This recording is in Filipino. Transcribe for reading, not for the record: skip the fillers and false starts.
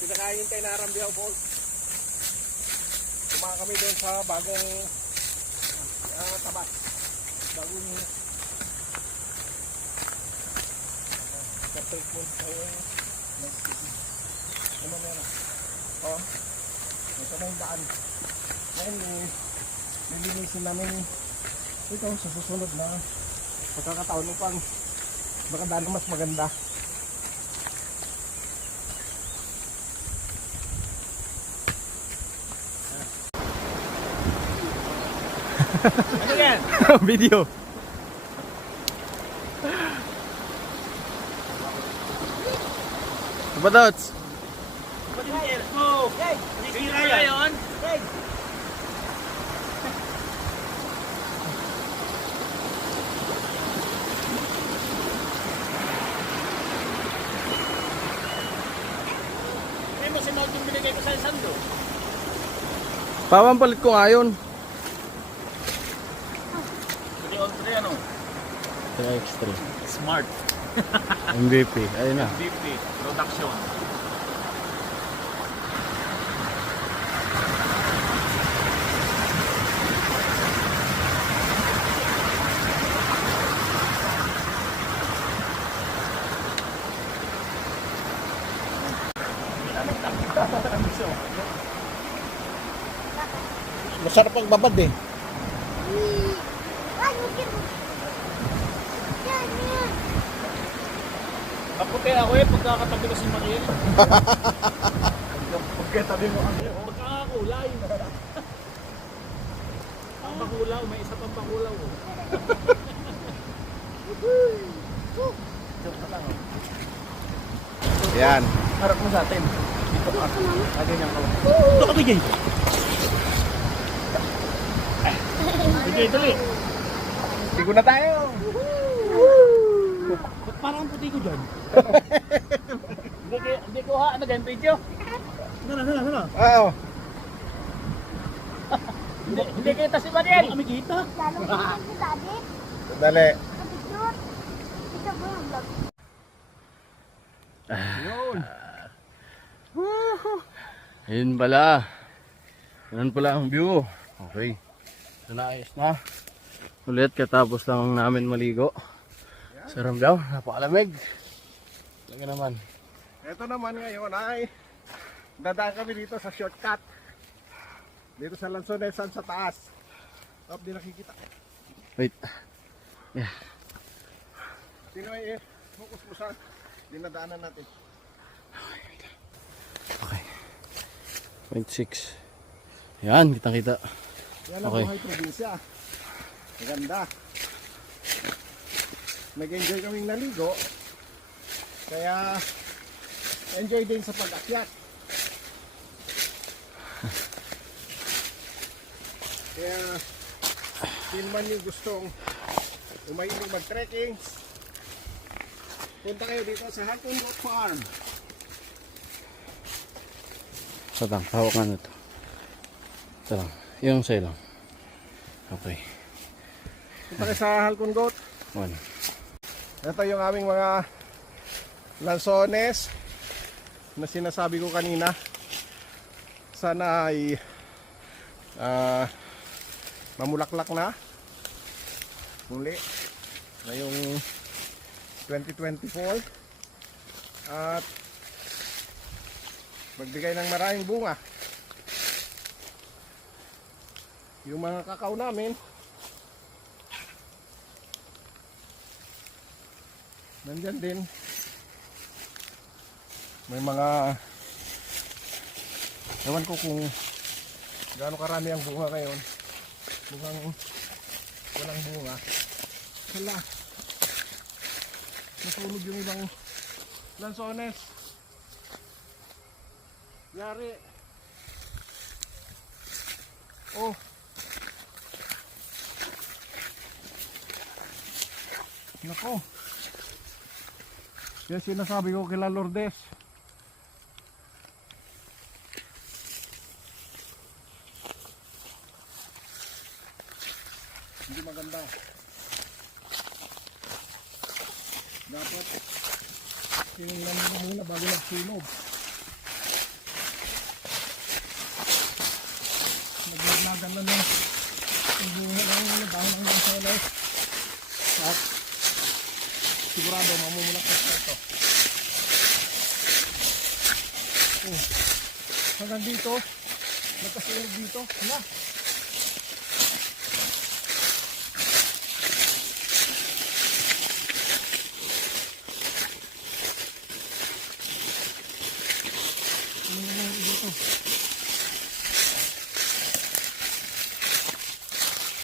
Pinakain kay Narambiao Falls. Kumaka kami doon sa bagong tabas. Bagong kapit po. Ano meron? Oh, ito na yung daan. Ngayon, nilinisin namin ito sa susunod na pagkakataon upang makadaan na mas maganda. Ano yan? Video. Badots. Oh, sira yun. May mo si Maud yung binigay ko sa sando. Papampalit ko nga yun. Hindi on 3 ano? Extra. Smart. MVP. Ayun na. MVP production. Masarap ang babad eh. Ako kaya ako eh, pagkakatabi ko si Mariel. Pagkatabi mo kami. Pagkakakulay. Ang bakulaw, may isa pang bakulaw. Joke na lang. Yan. Harap mo sa atin. Dito ka. Ganyan ka lang. Dito ka bigay. Bigay, tuloy. Tigo na tayo. Ba't parang puti ko dyan? Hindi ko ha, ano ganyan video? Hala. Oo. Hindi kita si Mariel. Kami kita. Dali. Yun. Ayun pala. Ganun pala ang view. Okay. So naayos na. Ulit katapos lang namin maligo. Sa Rambiao, napakalamig. Talaga naman. Ito naman ngayon ay dadaan kami dito sa shortcut. Dito sa Lansonesan sa taas. Top, di nakikita. Wait. Yeah. Sino ay focus mo sa dinadaanan natin? Okay. 0.6. Yan, kitang-kita. Yan ang Okay. buhay probinsya. Maganda. Nag-enjoy kaming naligo. Kaya enjoy din sa pag-akyat. Kaya sino man yung gustong umahilig mag-trekking, punta kayo dito sa Halcon Goat Farm. Satang, hawak nga na ito. Ito lang. Yung sa'yo lang. Okay. Punta kayo sa Halcon Goat. 1. Ito yung aming mga lansones na sinasabi ko kanina. Sana ay mamulaklak na muli ngayong 2024 at magbigay ng maraming bunga. Yung mga kakao namin nandyan din. May mga ewan ko kung gaano karami ang bunga ngayon. Mukhang walang bunga. Hala, nasunog yung ibang lansones. Yari. Oh, nako. Kaya sinasabi ko kila Lourdes, hindi maganda. Dapat siningnan mo muna bago nagsunog. naman ng dahon ng solo. At sigurado mamumulak ko ito. Hanggang dito, nagkasunod dito. Hala.